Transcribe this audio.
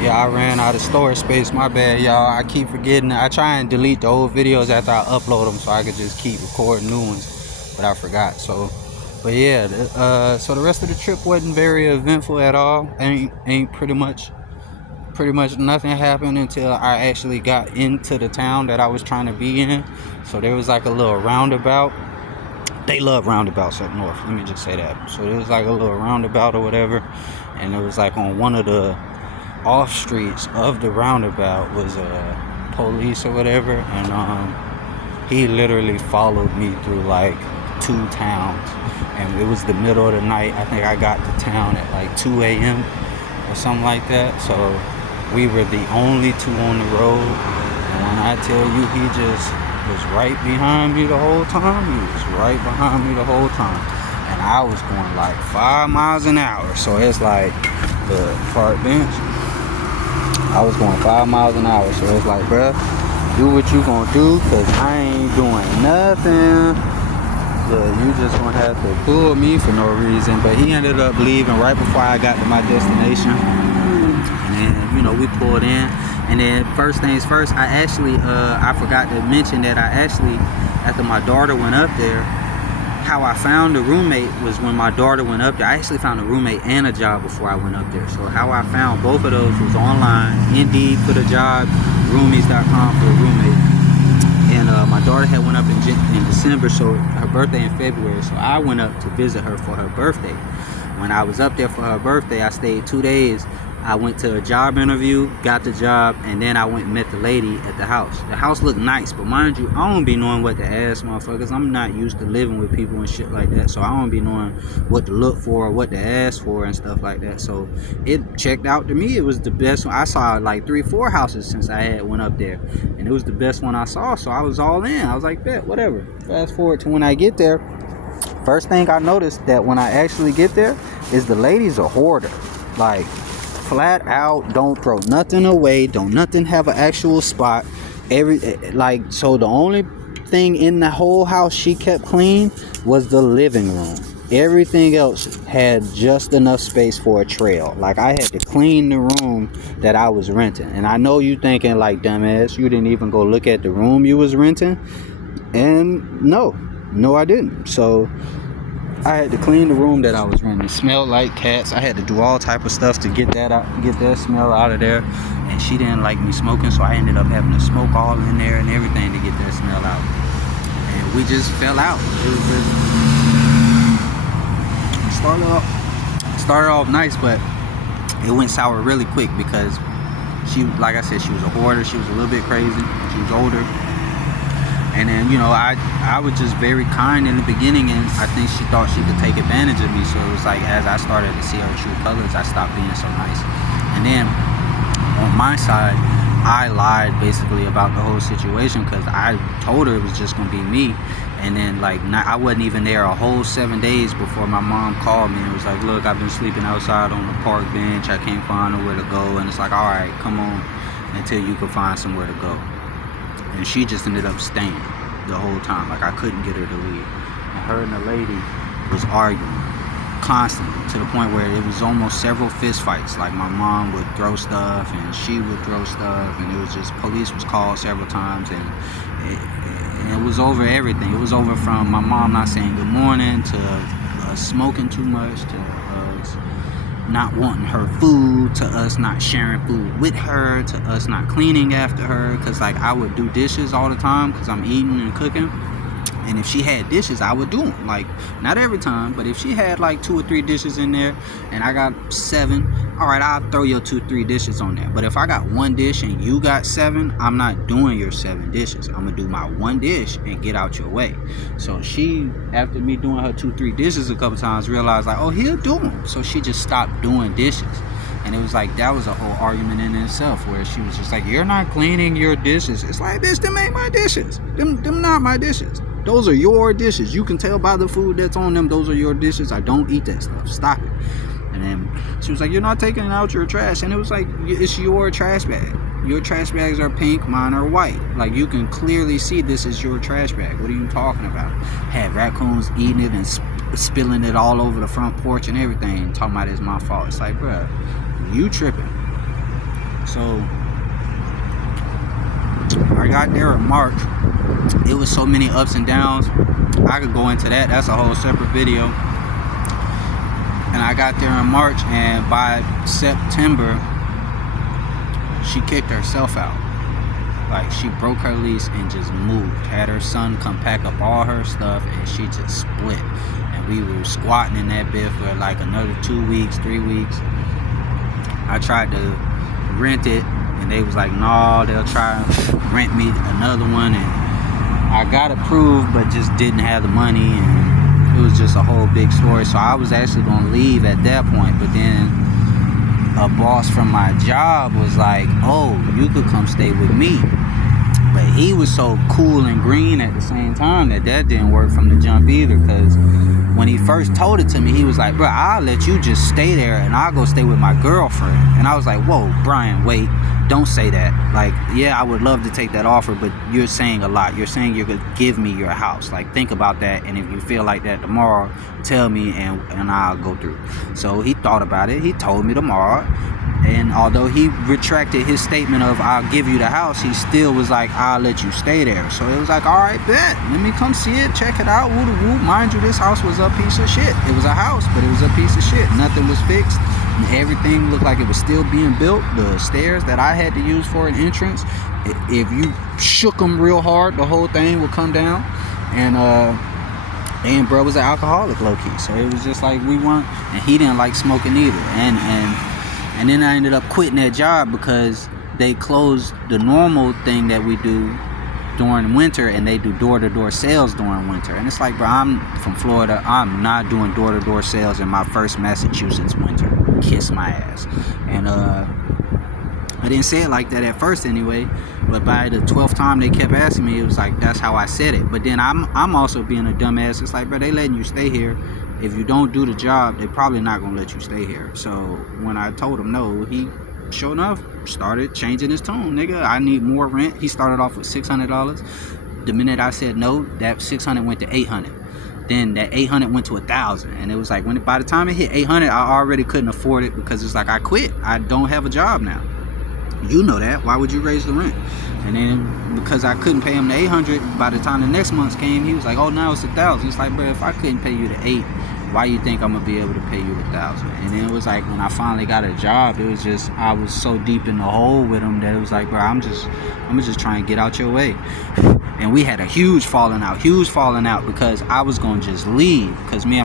Yeah, I ran out of storage space. My bad, y'all. I keep forgetting. I try and delete the old videos after I upload them so I could just keep recording new ones, but I forgot. So, but yeah. So the rest of the trip wasn't very eventful at all. Ain't pretty much nothing happened until I actually got into the town that I was trying to be in. So there was like a little roundabout. They love roundabouts up north. Let me just say that. So there was like a little roundabout or whatever, and it was like on one of the off streets of the roundabout was police or whatever, and he literally followed me through like 2 towns, and it was the middle of the night. I think I got to town at like 2 a.m. or something like that. So we were the only two on the road, and when I tell you, he just was right behind me the whole time. He was right behind me the whole time, and I was going like 5 miles an hour. So it's like the park bench. I was going 5 miles an hour, so it's like, bruh, do what you gonna do, cause I ain't doing nothing. Look, you just gonna have to pull me for no reason. But he ended up leaving right before I got to my destination, and then we pulled in. And then first things first, I forgot to mention that after my daughter went up there, how I found a roommate was when my daughter went up there. I actually found a roommate and a job before I went up there. So how I found both of those was online. Indeed for the job, roomies.com for a roommate. And my daughter had went up in December, so her birthday in February. So I went up to visit her for her birthday. When I was up there for her birthday, I stayed 2 days. I went to a job interview, got the job, and then I went and met the lady at the house. The house looked nice, but mind you, I don't be knowing what to ask motherfuckers. I'm not used to living with people and shit like that, so I don't be knowing what to look for or what to ask for and stuff like that. So it checked out to me. It was the best one. I saw like 3-4 houses since I had went up there, and it was the best one I saw, so I was all in. I was like, bet, whatever. Fast forward to when I get there, first thing I noticed that when I actually get there is the lady's a hoarder. Like, flat out, don't throw nothing away, don't nothing have an actual spot. So the only thing in the whole house she kept clean was the living room. Everything else had just enough space for a trail. Like, I had to clean the room that I was renting. And I know you thinking like, dumbass, you didn't even go look at the room you was renting. And no I didn't. So I had to clean the room that I was renting. It smelled like cats. I had to do all type of stuff to get that smell out of there. And she didn't like me smoking, so I ended up having to smoke all in there and everything to get that smell out. And we just fell out. It was just started off nice, but it went sour really quick because she, like I said, she was a hoarder. She was a little bit crazy. She was older. And then, I was just very kind in the beginning, and I think she thought she could take advantage of me. So it was like, as I started to see her true colors, I stopped being so nice. And then, on my side, I lied basically about the whole situation because I told her it was just going to be me. And then, I wasn't even there a whole 7 days before my mom called me and was like, look, I've been sleeping outside on the park bench. I can't find nowhere to go. And it's like, all right, come on until you can find somewhere to go. And she just ended up staying the whole time. Like, I couldn't get her to leave. And her and the lady was arguing constantly to the point where it was almost several fist fights. Like, my mom would throw stuff and she would throw stuff, and it was just, police was called several times, and it was over everything. It was over from my mom not saying good morning to smoking too much to us not wanting her food, to us not sharing food with her, to us not cleaning after her, because I would do dishes all the time because I'm eating and cooking. And if she had dishes, I would do them. Not every time, but if she had 2 or 3 dishes in there and I got 7, all right, I'll throw your 2-3 dishes on there. But if I got 1 dish and you got 7, I'm not doing your 7 dishes. I'm gonna do my 1 dish and get out your way. So she, after me doing her 2-3 dishes a couple times, realized oh, he'll do them. So she just stopped doing dishes. And it was that was a whole argument in itself, where she was just you're not cleaning your dishes. It's like, bitch, them ain't my dishes. Them not my dishes. Those are your dishes. You can tell by the food that's on them, those are your dishes. I don't eat that stuff. Stop it. And then she was like, you're not taking out your trash. And it was it's your trash bag. Your trash bags are pink, mine are white. You can clearly see this is your trash bag. What are you talking about? Had raccoons eating it and spilling it all over the front porch and everything, talking about it's my fault. It's like, bruh, you tripping. So I got there in March. It was so many ups and downs. I could go into that. That's a whole separate video. And I got there in March, and by September, she kicked herself out. Like, she broke her lease and just moved. Had her son come pack up all her stuff, and she just split. And we were squatting in that bed for like another 2 weeks, 3 weeks. I tried to rent it, and they was like, no, they'll try to rent me another one. And I got approved, but just didn't have the money, and it was just a whole big story. So I was actually going to leave at that point, but then a boss from my job was like, oh, you could come stay with me. But he was so cool and green at the same time that didn't work from the jump either, because when he first told it to me, he was like, bro, I'll let you just stay there and I'll go stay with my girlfriend. And I was like, whoa, Brian, wait, don't say that. Like, yeah, I would love to take that offer, but you're saying a lot. You're saying you're gonna give me your house. Like, think about that, and if you feel like that tomorrow, tell me, and I'll go through. So he thought about it. He told me tomorrow, and although he retracted his statement of I'll give you the house, he still was like, I'll let you stay there. So it was like, all right, bet, let me come see it, check it out, woo woo. Mind you, this house was a piece of shit. It was a house, but it was a piece of shit. Nothing was fixed. Everything looked like it was still being built. The stairs that I had to use for an entrance, if you shook them real hard, the whole thing would come down. And bro was an alcoholic, low-key. So it was just like, we weren't, and he didn't like smoking either. And then I ended up quitting that job because they closed the normal thing that we do during winter, and they do door-to-door sales during winter. And it's like, bro, I'm from Florida. I'm not doing door-to-door sales in my first Massachusetts winter. Kiss my ass. And I didn't say it like that at first anyway, but by the 12th time they kept asking me, it was like, that's how I said it. But then I'm also being a dumbass. It's like, bro, they letting you stay here. If you don't do the job, they probably not gonna let you stay here. So when I told him no, he sure enough started changing his tone. Nigga, I need more rent. He started off with $600. The minute I said no, that $600 went to $800. Then that $800 went to $1,000, and it was like, by the time it hit $800, I already couldn't afford it, because it's like, I quit. I don't have a job now. You know that. Why would you raise the rent? And then because I couldn't pay him the $800, by the time the next month came, he was like, oh, now it's $1,000. It's like, bro, if I couldn't pay you the $800, why you think I'm gonna be able to pay you $1,000? And then it was like, when I finally got a job, it was just, I was so deep in the hole with him that it was like, bro, I'm just trying to get out your way. And we had a huge falling out, because I was gonna just leave, because me and